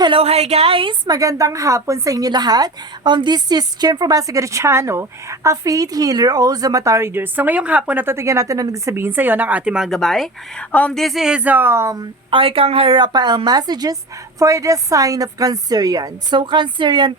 Hello, hi guys! Magandang hapon sa inyo lahat. This is Jen from Masagari Channel, a faith healer, also mata reader. So ngayong hapon natatigyan natin na nagsasabihin sa iyo ng ating mga gabay. This is Arcangel Raphael messages for the sign of Cancerian. So Cancerian,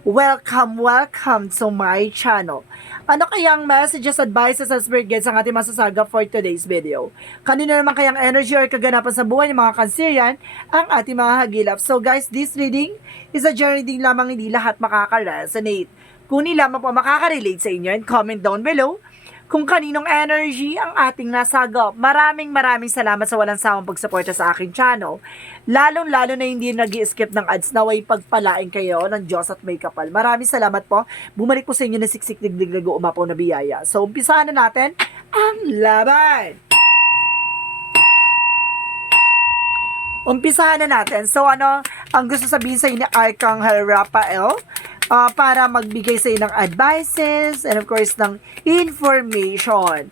welcome to my channel. Ano kayang messages, advices, and spirit guides ang ating masasaga for today's video? Kanino naman kayang energy or kaganapan sa buhay ng mga Cancerian ang ating mga hagilap? So guys, this reading is a general reading lamang, hindi lahat makaka-resonate. Kung hindi lamang po makaka-relate sa inyo, and comment down below kung kaninong energy ang ating nasagap. Maraming salamat sa walang sawang pagsuporta sa aking channel. Lalong-lalo na hindi nag-i-skip ng ads, naway pagpalain kayo ng Diyos at may kapal. Maraming salamat po. Bumalik po sa inyo na siksik digdig umapaw na biyaya. So, umpisahan na natin ang laban. Umpisahan na natin. So, ano ang gusto sabihin sa inyo ni Arcangel Raphael? Para magbigay sa inyo ng advices and of course ng information.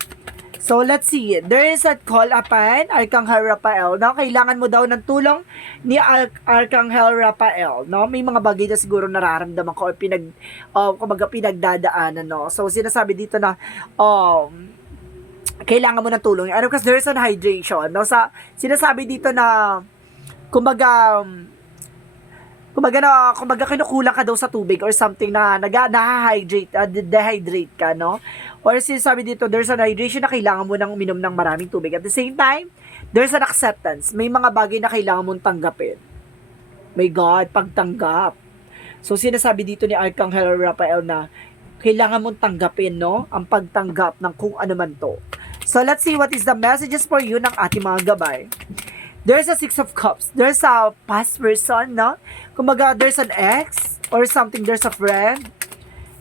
So let's see, there is a call upon Arcangel Raphael, no? Kailangan mo daw ng tulong ni Arcangel Raphael, no? May mga bagay na siguro nararamdaman ko o pinagdadaanan, no? So sinasabi dito na kailangan mo ng tulong. Ano, kasi there is an hydration, no? Sinasabi dito na kumbaga kinukulang ka daw sa tubig or something na dehydrate ka, no? Or sinasabi dito, there's an hydration na kailangan mo nang uminom ng maraming tubig. At the same time, there's an acceptance. May mga bagay na kailangan mong tanggapin. May God, pagtanggap. So, sinasabi dito ni Arcangel Raphael na kailangan mong tanggapin, no? Ang pagtanggap ng kung ano man to. So, let's see what is the messages for you ng ating mga gabay. There's a Six of Cups. There's a past person, no? Kumbaga, there's an ex or something. There's a friend.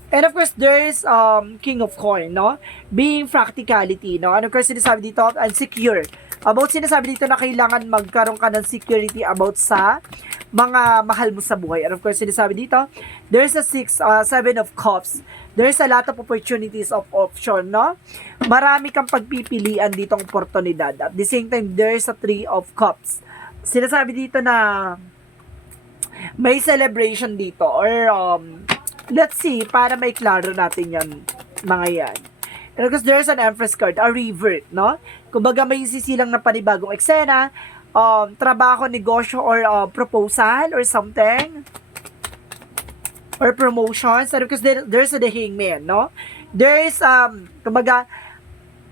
And of course, there's King of Coin, no? Being practicality, no? And of course, sinasabi dito, unsecure. Sinasabi dito na kailangan magkaroon ka ng security about sa mga mahal mo sa buhay. And of course, sinasabi dito, there's a Seven of Cups. There's a lot of opportunities of option, no? Marami kang pagpipilian ditong oportunidad. At the same time, there's a Three of Cups. Sinasabi dito na may celebration dito or let's see, para may klaro natin yan, mga yan. And because there's an Empress card, a revert, no? Kumbaga may sisilang na panibagong eksena, trabaho, negosyo, or proposal, or something. Or promotions. And because there's a hangman, no? There's, kumbaga,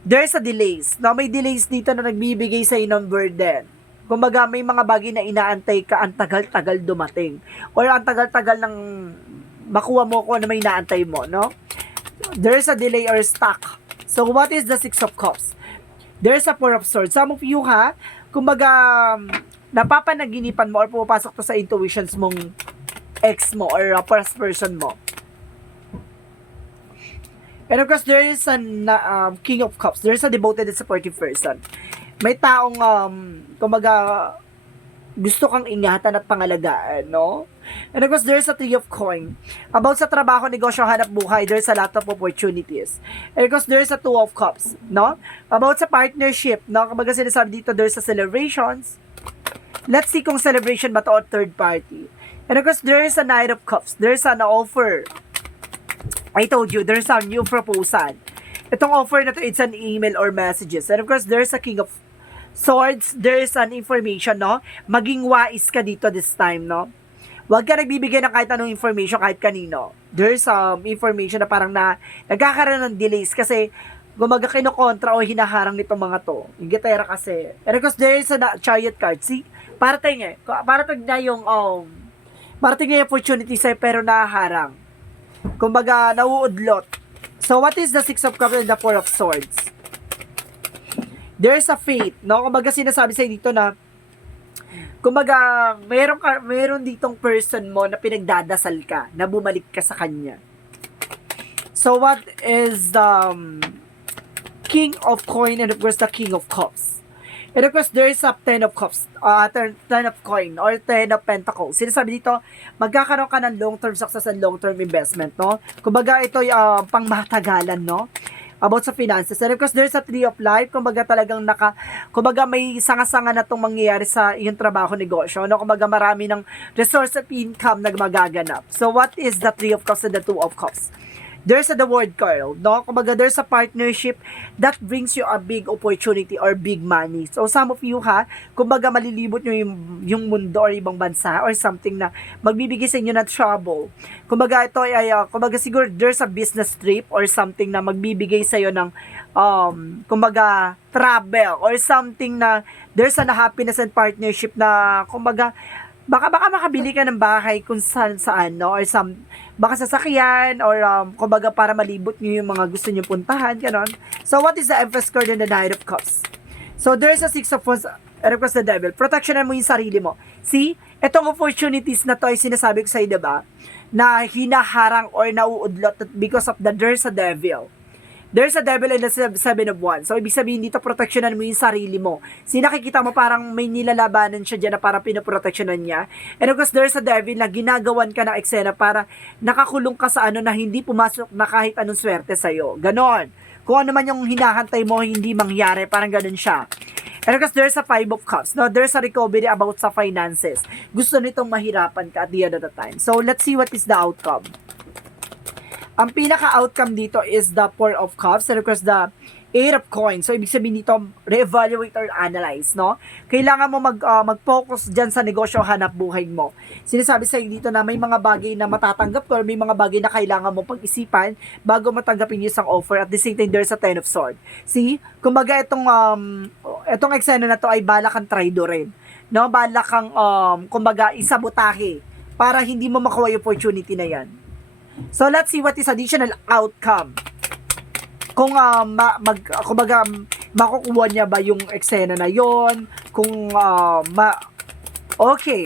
there's a delays, no? May delays dito na nagbibigay sa ng burden. Kumbaga, may mga bagay na inaantay ka, ang tagal-tagal dumating. Or ang tagal-tagal ng makuha mo kung ano may inaantay mo, no? There's a delay or stuck. So, what is the Six of Cups? There's a Four of Swords. Some of you, kumbaga, napapanaginipan mo or pumapasok to sa intuitions mong ex mo or past person mo. And of course, there is a King of Cups. There's a devoted and supportive person. May taong, kumbaga, gusto kang ingatan at pangalagaan, no? And of course, there's a Three of Coin. About sa trabaho, negosyo, hanap buhay, there's a lot of opportunities. And of course, there's a Two of Cups, no? About sa partnership, no? Kumbaga sinasabi dito, there's a celebrations. Let's see kung celebration ba to or third party. And of course, there's a Knight of Cups. There's an offer. I told you, there's a new proposal. Itong offer na to, it's an email or messages. And of course, there's a King of Swords. There's an information, no? Maging wais ka dito this time, no? Huwag ka nagbibigay ng kahit anong information kahit kanino. There's information na parang nagkakaroon ng delays kasi gumaga kinokontra o hinaharang nitong mga to. Yung gitera kasi. And of course, there's a Chariot card. See? Parating na yung opportunity sa'yo pero nahaharang. Kumbaga, nauudlot. So, what is the Six of Cups and the Four of Swords? There's a faith, no? Kumbaga, sinasabi sa'yo dito na kumbaga, meron ditong person mo na pinagdadasal ka, na bumalik ka sa kanya. So, what is the King of Coin and of course the King of Cups? And of course, there is a Ten of Cups, Ten of Coin, or Ten of Pentacles. Sinasabi dito, magkakaroon ka ng long-term success and long-term investment, no? Kumbaga, ito yung pangmatagalan, no? about sa finances. And of course, there's a tree of life. Kumbaga talagang kumbaga may sanga-sanga na itong mangyayari sa iyong trabaho, negosyo. No? Kumbaga marami ng resource of income na magaganap. So, what is the three of cups and the two of cups? There's the word card, no? Kumbaga, there's a partnership that brings you a big opportunity or big money. So, some of you kumbaga malilibot nyo yung mundo or ibang bansa or something na magbibigay sa inyo ng trouble. Kumbaga, ito ay, kumbaga siguro there's a business trip or something na magbibigay sa iyo ng, kumbaga, travel or something na there's a happiness and partnership na, kumbaga, baka makabili ka ng bahay kung saan, no? Or baka sasakyan, or kumbaga para malibot nyo yung mga gusto nyo puntahan, ganon. So, what is the emphasis card in the Knight of Cups? So, there's a Six of Wands, and of course the Devil. Protectionan mo yung sarili mo. See? Itong opportunities na to ay sinasabi ko sa'yo, diba? Na hinaharang or nauudlot because of there's a Devil. There's a devil and the seven of wands. So, ibig sabihin dito, proteksyonan mo yung sarili mo. Nakikita mo parang may nilalabanan siya dyan na para pinoproteksyonan niya. And of course, there's a devil na ginagawan ka ng eksena para nakakulong ka sa na hindi pumasok na kahit anong swerte sa'yo. Ganon. Kung ano man yung hinahantay mo, hindi mangyari. Parang ganon siya. And of course, there's a five of cups. No, there's a recovery about sa finances. Gusto nitong mahirapan ka at the end of the time. So, let's see what is the outcome. Ang pinaka-outcome dito is the Four of Cups and of course the Eight of Coins. So, ibig sabihin dito, re-evaluate or analyze, no? Kailangan mo mag-focus dyan sa negosyo, hanap buhay mo. Sinasabi sa'yo dito na may mga bagay na matatanggap ko or may mga bagay na kailangan mo pag-isipan bago matanggapin yung isang offer. At the same time, there's a Ten of Swords. See? Kumbaga, itong eksena na to ay bala kang traitor rin. No? Bala kang, kumbaga, isabotahe para hindi mo makuha yung opportunity na yan. So, let's see what is additional outcome. Kung, kumbaga, makukuha niya ba yung eksena na yon? Kung, okay.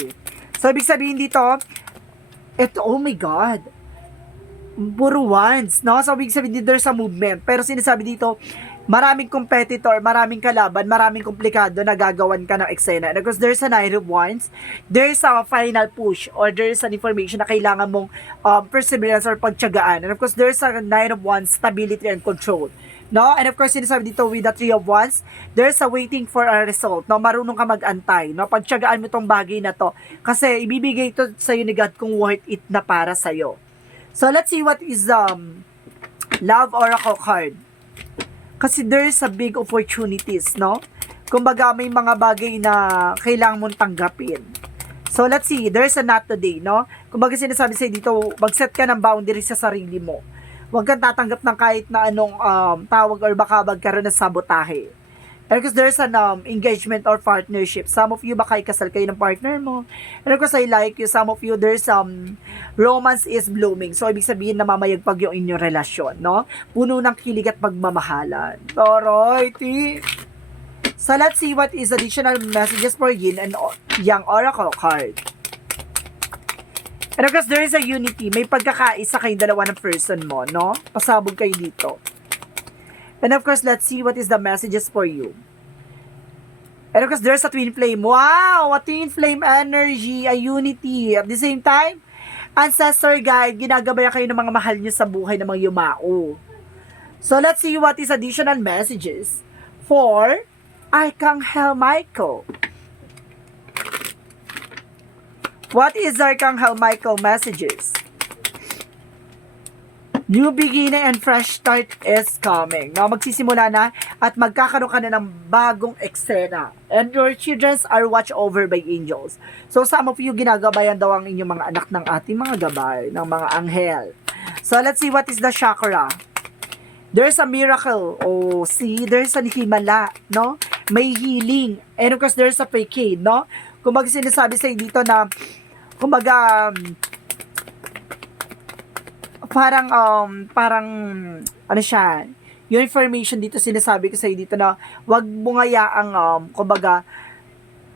So, ibig sabihin dito, oh my God. Puro ones, no? So, ibig sabihin dito, there's a movement. Pero sinasabi dito, maraming competitor, maraming kalaban, maraming komplikado na gagawan ka ng eksena. And of course, there's a Knight of Wands, there's a final push, or there's an information na kailangan mong perseverance or pagtiyagaan. And of course, there's a Knight of Wands, stability and control. No? And of course, sinasabi dito with the Three of Wands, there's a waiting for a result. No? Marunong ka mag-antay. No? Pagtiyagaan mo tong bagay na to. Kasi ibibigay ito sa'yo ni God kung worth it na para sa'yo. So, let's see what is Love Oracle card. Kasi there's a big opportunities, no? Kumbaga, may mga bagay na kailangan mong tanggapin. So, let's see. There's a not today, no? Kumbaga, sinasabi sa'yo dito, mag-set ka ng boundaries sa sarili mo. Huwag kang tatanggap ng kahit na anong tawag or baka magkaroon ng sabotahe. And because there's an engagement or partnership. Some of you, baka ikasal kayo ng partner mo. And of course, I like you. Some of you, there's romance is blooming. So, ibig sabihin na mamayagpag yung inyong relasyon, no? Puno ng kilig at pagmamahalan. Alrighty. So, let's see what is additional messages for Yin and Yang Oracle card. And of course, there is a unity. May pagkakaisa kayong dalawa ng person mo, no? Pasabog kayo dito. And of course, let's see what is the messages for you. And of course, there's a twin flame. Wow! A twin flame energy, a unity. At the same time, ancestor guide, ginagabayan kayo ng mga mahal nyo sa buhay ng mga yumao. So, let's see what is additional messages for Archangel Michael. What is Archangel Michael messages? New beginning and fresh start is coming. Now, magsisimula na at magkakaroon ka na ng bagong eksena. And your children are watched over by angels. So, some of you, ginagabayan daw ang inyong mga anak ng ating mga gabay, ng mga anghel. So, let's see what is the chakra. There's a miracle. Oh, see, there's an himala, no? May healing. And of course, there's a facade, no? Kumbaga sinasabi sa'yo dito na, kumbaga, parang ano siya, yung information dito sinasabi ko sa iyo dito na wag mo ngayaang kumbaga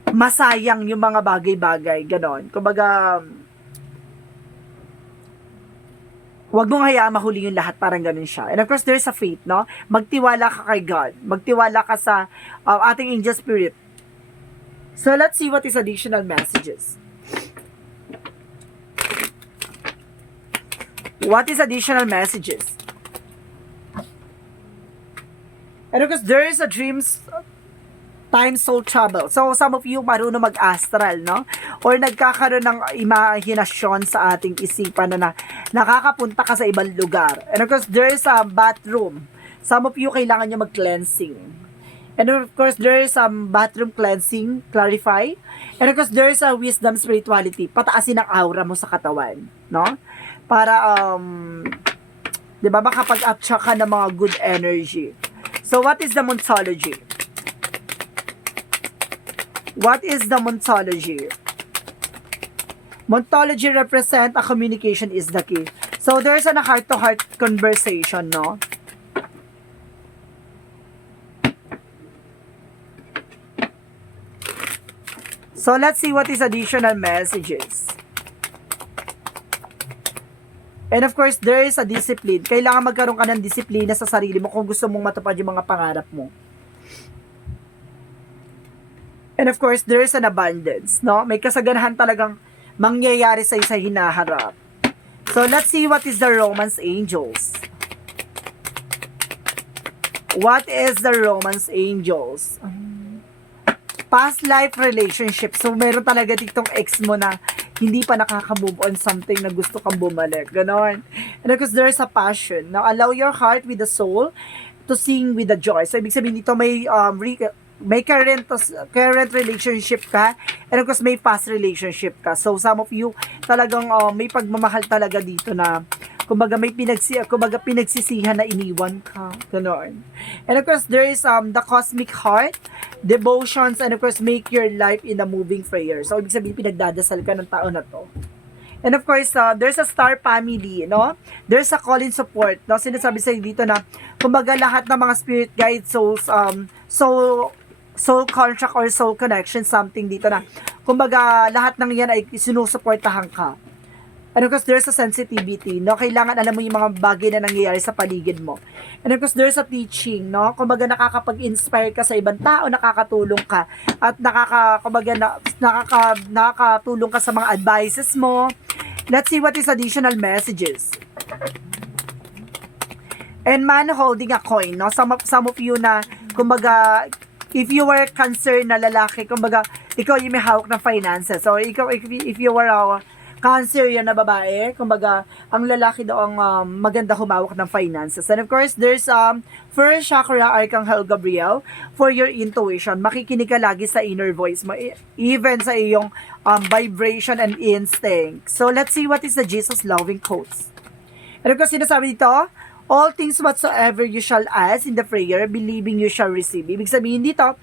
masayang yung mga bagay-bagay, ganon. Kumbaga wag mo hayaang mahuli yung lahat, parang ganon siya. And of course, there's a faith, no? Magtiwala ka kay God. Magtiwala ka sa ating angel spirit. So, let's see what is additional messages. What is additional messages? And of course, there is a dreams time soul travel. So, some of you marunong mag-astral, no? Or nagkakaroon ng imahinasyon sa ating isipan na nakakapunta ka sa ibang lugar. And of course, there is a bathroom. Some of you kailangan nyo mag-cleansing. And of course, there is bathroom cleansing, clarify. And of course, there is a wisdom spirituality. Pataasin ang aura mo sa katawan, no? Para, di ba, makapag-attract ka ng mga good energy. So, what is the Moontology? What is the Moontology? Moontology represent a communication is the key. So, there's a heart-to-heart conversation, no? So, let's see what is additional messages. And of course, there is a discipline. Kailangan magkaroon ka ng disiplina sa sarili mo kung gusto mong matupad yung mga pangarap mo. And of course, there is an abundance, no? May kasaganahan talagang mangyayari sa isa hinaharap. So, let's see what is the Romance Angels. What is the Romance Angels? Past life relationship. So, meron talaga ditong ex mo na hindi pa nakaka-move on something na gusto kang bumalik. Ganon. And of course, there is a passion. Now, allow your heart with the soul to sing with the joy. So, ibig sabihin dito may current relationship ka, and of course may past relationship ka. So some of you talagang may pagmamahal talaga dito na kumbaga pinagsisihan na iniwan ka, ganoon. And of course there is the cosmic heart, devotions, and of course make your life in a moving prayer. So ibig sabihin pinagdadasal ka ng tao na to. And of course, there's a star family, no? There's a call in support, no? Sinasabi sa dito na kumbaga lahat ng mga spirit guides, souls, soul contract or soul connection, something dito na kumbaga lahat ng yan ay sinusuportahan ka. And of course, there's a sensitivity, no? Kailangan alam mo yung mga bagay na nangyayari sa paligid mo. And of course, there's a teaching, no? Kumbaga nakakapag-inspire ka sa ibang tao, nakakatulong ka at nakakatulong ka sa mga advices mo. Let's see what is additional messages. And man holding a coin, no? Some of you na kumbaga if you were concerned na lalaki, kumbaga, ikaw yung may hawak ng finances. So, if you were Cancer yan na babae, kumbaga, ang lalaki daw ang maganda humawak ng finances. And of course, there's first chakra, Archangel Gabriel, for your intuition. Makikinig ka lagi sa inner voice mo, even sa iyong vibration and instinct. So, let's see what is the Jesus loving quotes. And of course, sinasabi dito, all things whatsoever you shall ask in the prayer, believing you shall receive. Ibig sabihin dito,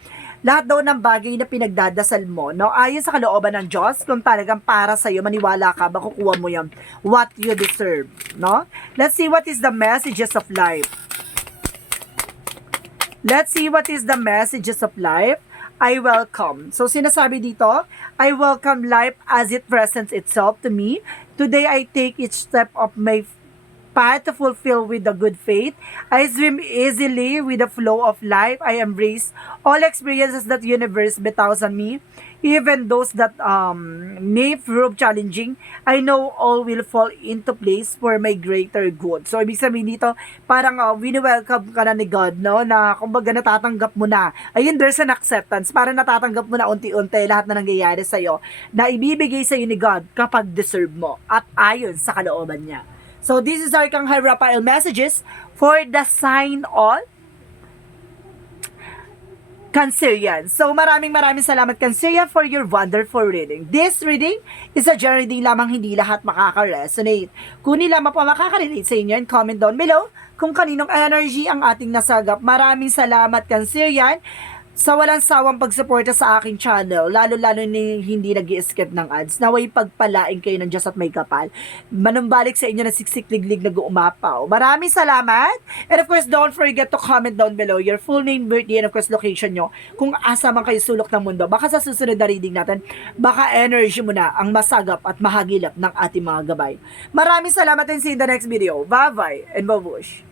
lahat daw ng bagay na pinagdadasal mo, no, ayon sa kalooban ng Diyos, kung talagang para sa'yo, maniwala ka, makukuha mo yan, what you deserve, no? Let's see what is the messages of life. Let's see what is the messages of life. I welcome. So, sinasabi dito, I welcome life as it presents itself to me. Today, I take each step of my path to fulfill with the good faith. I swim easily with the flow of life. I embrace all experiences that the universe bestows on me, even those that may prove challenging. I know all will fall into place for my greater good. So, ibig sabihin dito, parang wini-welcome ka na ni God, no? Na kumbaga natatanggap mo na. Ayun, there's an acceptance. Parang natatanggap mo na unti-unti lahat na nangyayari sa'yo na ibibigay sa'yo ni God kapag deserve mo at ayon sa kalooban niya. So, this is Archangel Raphael messages for the sign on Cancerian. So, maraming salamat Cancerian for your wonderful reading. This reading is a general reading lamang, hindi lahat makaka-resonate. Kung hindi lamang po makaka-relate sa inyo, and comment down below kung kaninong energy ang ating nasagap. Maraming salamat Cancerian sa walang sawang pagsuporta sa aking channel, lalo-lalo ni hindi nag-i-skip ng ads. Naway pagpalain kayo ng Diyos at may kapal. Manumbalik sa inyo na siksik-liglig nag-uumapaw. Maraming salamat! And of course, don't forget to comment down below your full name, birthday, and of course, location nyo. Kung asa man kayo sulok ng mundo, baka sa susunod na reading natin, baka energy mo na ang masagap at mahagilap ng ating mga gabay. Maraming salamat and see you in the next video. Bye-bye and babush!